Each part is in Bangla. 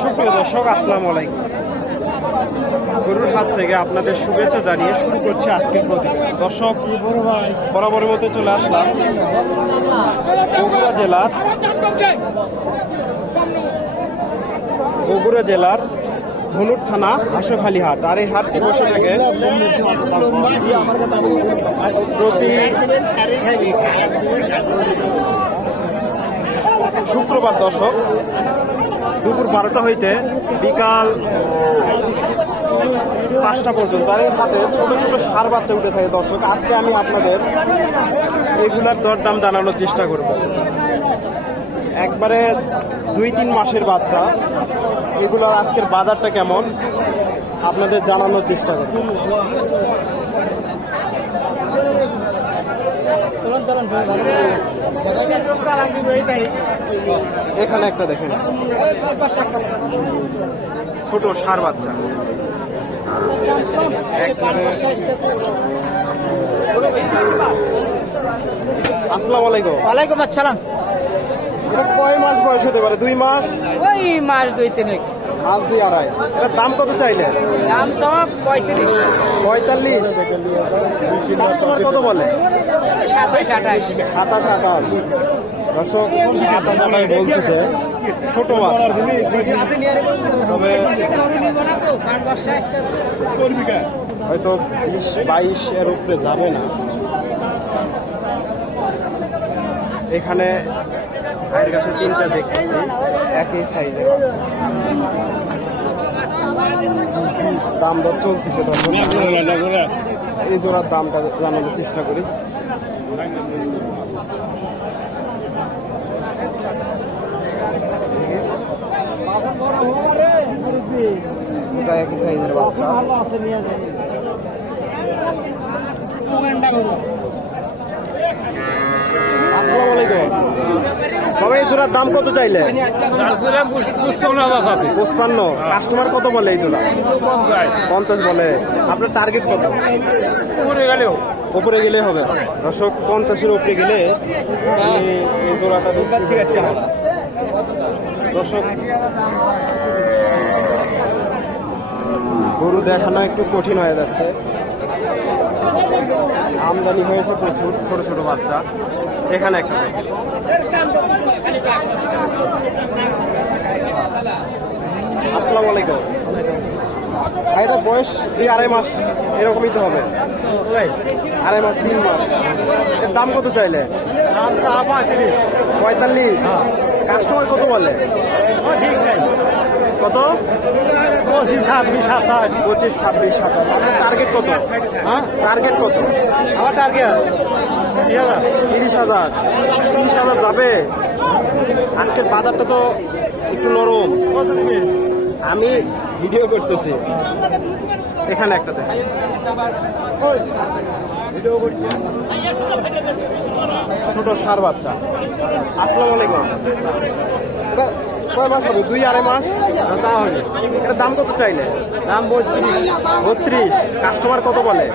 সুপ্রিয় দর্শক, আসসালামু আলাইকুম। গরুর হাত থেকে আপনাদের শুভেচ্ছা জানিয়ে শুরু করছে আজকের প্রতিবেদন। দর্শক, বরাবরের মতো চলে আসলাম বগুড়া জেলার বগুড়া জেলার ধনুর থানা হাসখালি হাট। আর এই হাটটি বসে থাকে প্রতি শুক্রবার দর্শক, দুপুর বারোটা হইতে বিকাল পাঁচটা পর্যন্ত। আর এই হাটে ছোট ছোট সার বাচ্চা উঠে থাকে দর্শক। আজকে আমি আপনাদের এগুলার দরদাম জানানোর চেষ্টা করব। একবারে দুই তিন মাসের বাচ্চা। এগুলোর আজকের বাজারটা কেমন? আপনাদের জানানোর চেষ্টা করব। এখানে একটা দেখেন। ছোট সার বাচ্চা। আসসালামু আলাইকুম। ওয়ালাইকুম আসসালাম। কয় মাস বয়স হতে পারে? দুই মাস? ওই মাস দুই তিনেক মাস দুই আড়াই। এটার দাম কত চাইলে? দাম চাওয়া পঁয়ত্রিশ। পঁয়তাল্লিশ। কাস্টমার কত বলে? সাতাশ আঠাশ। সাতাশ আঠাশ। দর্শক বলতেছে ছোট মাছ তবে হয়তো বিশ বাইশ এর উপরে যাবে না। এখানে ভাইয়ের কাছে তিনটা দেখতেছি একই সাইজের দাম দর চলতেছে তখন এই জোড়ার দামটা জানানোর চেষ্টা করি। এটা একই সাইজের বাচ্চা। আসসালামু আলাইকুম। বাবা এই জোড়ার দাম কত চাইলে? পঁচপান্ন। কাস্টমার কত বলে এই জোড়া? পঞ্চাশ বলে। আপনার টার্গেট কত? উপরে গেলে হবে। দর্শক, পঞ্চাশের উপরে গেলে গরু দেখানো একটু কঠিন হয়ে যাচ্ছে। আমদানি হয়েছে প্রচুর, ছোট ছোট বাচ্চা। এখানে আসসালামু আলাইকুম। ভাইটা বয়স দুই আড়াই মাস, এরকমই তো হবে। আড়াই মাস, তিন মাস। এর দাম কত চাইলে? পঁয়তাল্লিশ। কাস্টমার কত বলে? কত? পঁচিশ, ছাব্বিশ, সাতাশ। পঁচিশ, ছাব্বিশ, সাতাশ। টার্গেট কত? হ্যাঁ? টার্গেট কত? আমার টার্গেট তিরিশ হাজার। তিরিশ হাজার যাবে। আজকের বাজারটা তো একটু নরম। আমি ভিডিও করতেছি। এখানে একটা দেখ ছোট সার বাচ্চা। আসসালামু আলাইকুম। এটা কয় মাস হবে? দুই আড়াই মাস? তা হবে এটার দাম কত চাইলে? দাম বত্রিশ বত্রিশ। কাস্টমার কত বলে?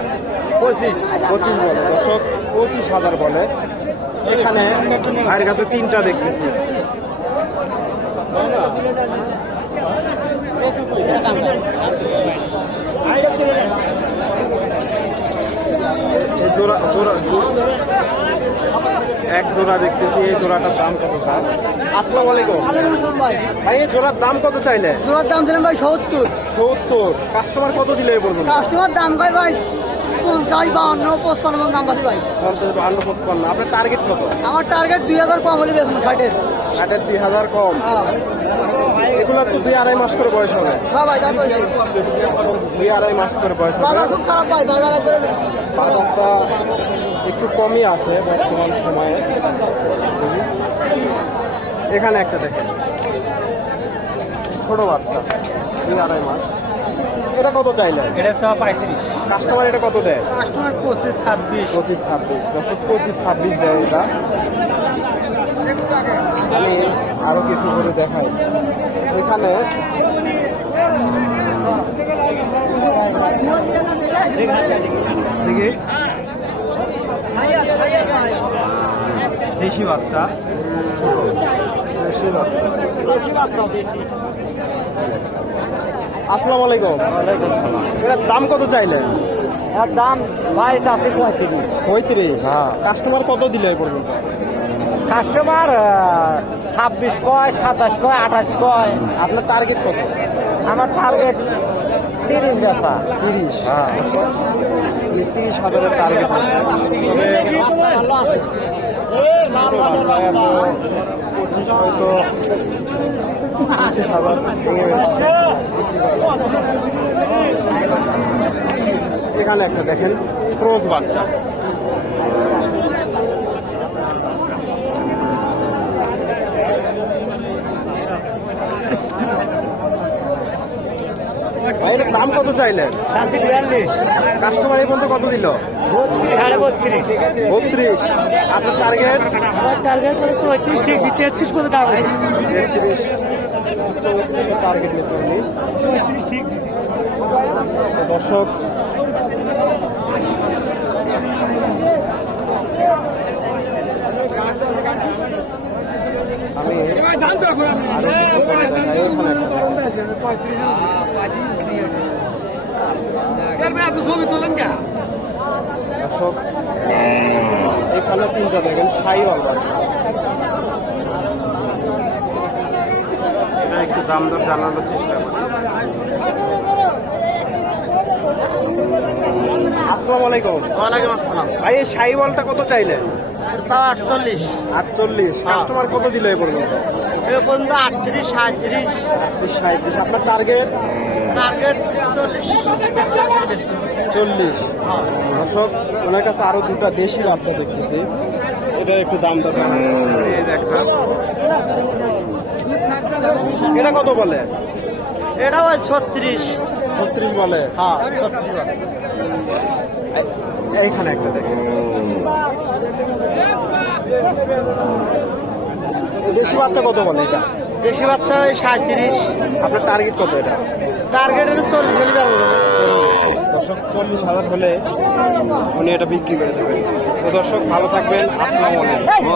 পঁচিশ। পঁচিশ বলে। দর্শক পঁচিশ হাজার বলে। এখানে ভাইয়ের কাছে তিনটা দেখতেছি। এক জোড়া দেখতেছি এই জোড়াটার দাম কত চাই আসসালামু আলাইকুম। ভাই। এই জোড়ার দাম কত চাইলে? জোড়ার দাম দিলাম ভাই সত্তর। সত্তর। কাস্টমার কত দিলে এই পর্যন্ত? কাস্টমার দাম ভাই ভাই পঞ্চাশ বাউন্ন পঁচপান্ন মতো দাম পাচ্ছি ভাই। পঞ্চাশ বাহান্ন পঁচপান্ন আপনার টার্গেট কত? আমার টার্গেট দুই হাজার কম হলে বেশি ষাটের। ষাটের দুই হাজার কম। এগুলো তো দুই আড়াই মাস করে বয়স হবে। হ্যাঁ ভাই তা তো দুই আড়াই মাস করে বয়স বাজার খুব খারাপ ভাই বাজার একবারে বাজারটা একটু কমই আছে বর্তমান সময়ে। এখানে একটা দেখেন। ছোট বাচ্চা দুই আড়াই মাস। এটা কত চাইলে এটা সব পঁয়ত্রিশ। কাস্টমার এটা কত দেয়? কাস্টমার পঁচিশ ছাব্বিশ। পঁচিশ ছাব্বিশ। দশক পঁচিশ ছাব্বিশ দেয় এটা। আমি আরও কিছু করে দেখাই। এখানে দেশি বাচ্চা। দেশি বাচ্চা। আসসালামু আলাইকুম। এটার দাম কত চাইলেন এর দাম বাইশ আছে পঁয়ত্রিশ। পঁয়ত্রিশ? হ্যাঁ। কাস্টমার কত দিলে এই পর্যন্ত? কাস্টমার ছাব্বিশ কয় সাতাশ কয় আঠাশ কয়। আপনার টার্গেট কত? আমার টার্গেট তিরিশ বেচা। তিরিশ? হ্যাঁ। তিরিশ হাজারের টার্গেট পঁচিশ হয়তো এখানে একটা দেখেন ক্রোজ বাচ্চা। ভাই দাম কত চাইলেন? কাস্টমার এই পর্যন্ত কত দিল? বত্রিশ সাড়ে বত্রিশ। বত্রিশ। আপনার টার্গেট আমার টার্গেট করে চৌত্রিশ ঠিক তেত্রিশ করে দাম তেত্রিশ। চৌত্রিশের টার্গেট নিয়েছে উনি দর্শক, আমি দেখাই। ওখানে একটা দর্শক এখানে তিনটা দেখেন সাইওয়াল বাচ্চা এটা একটু দাম দর জানানোর চেষ্টা করি। আসসালামু আলাইকুম। ওয়ালাইকুম আসসালাম। ভাই এই সাইওয়ালটা কত চাইলেন চাও আটচল্লিশ। আটচল্লিশ। কাস্টমার কত দিল এই পর্যন্ত? এ পর্যন্ত আটত্রিশ সাঁত্রিশ আটত্রিশ সাঁত্রিশ আপনার টার্গেট টার্গেট চল্লিশ। চল্লিশ। দর্শক ওনার কাছে আরও দুটা দেশি বাচ্চা দেখতেছি। এটা একটু দাম দর এই যে একটা এটা কত বলে? এটা ওই ছত্রিশ। ছত্রিশ বলে। হ্যাঁ ছত্রিশ এই- এইখানে একটা দেখেন দেশি বাচ্চা কত বলে এটা? দেশি বাচ্চা ওই সাঁত্রিশ আপনার টার্গেট কত এটা? টার্গেট এটা চল্লিশ হলে যাব। দর্শক চল্লিশ হাজার হলে উনি এটা বিক্রি করে দেবেন। তো দর্শক ভালো থাকবেন। আসসালামু আলাইকুম।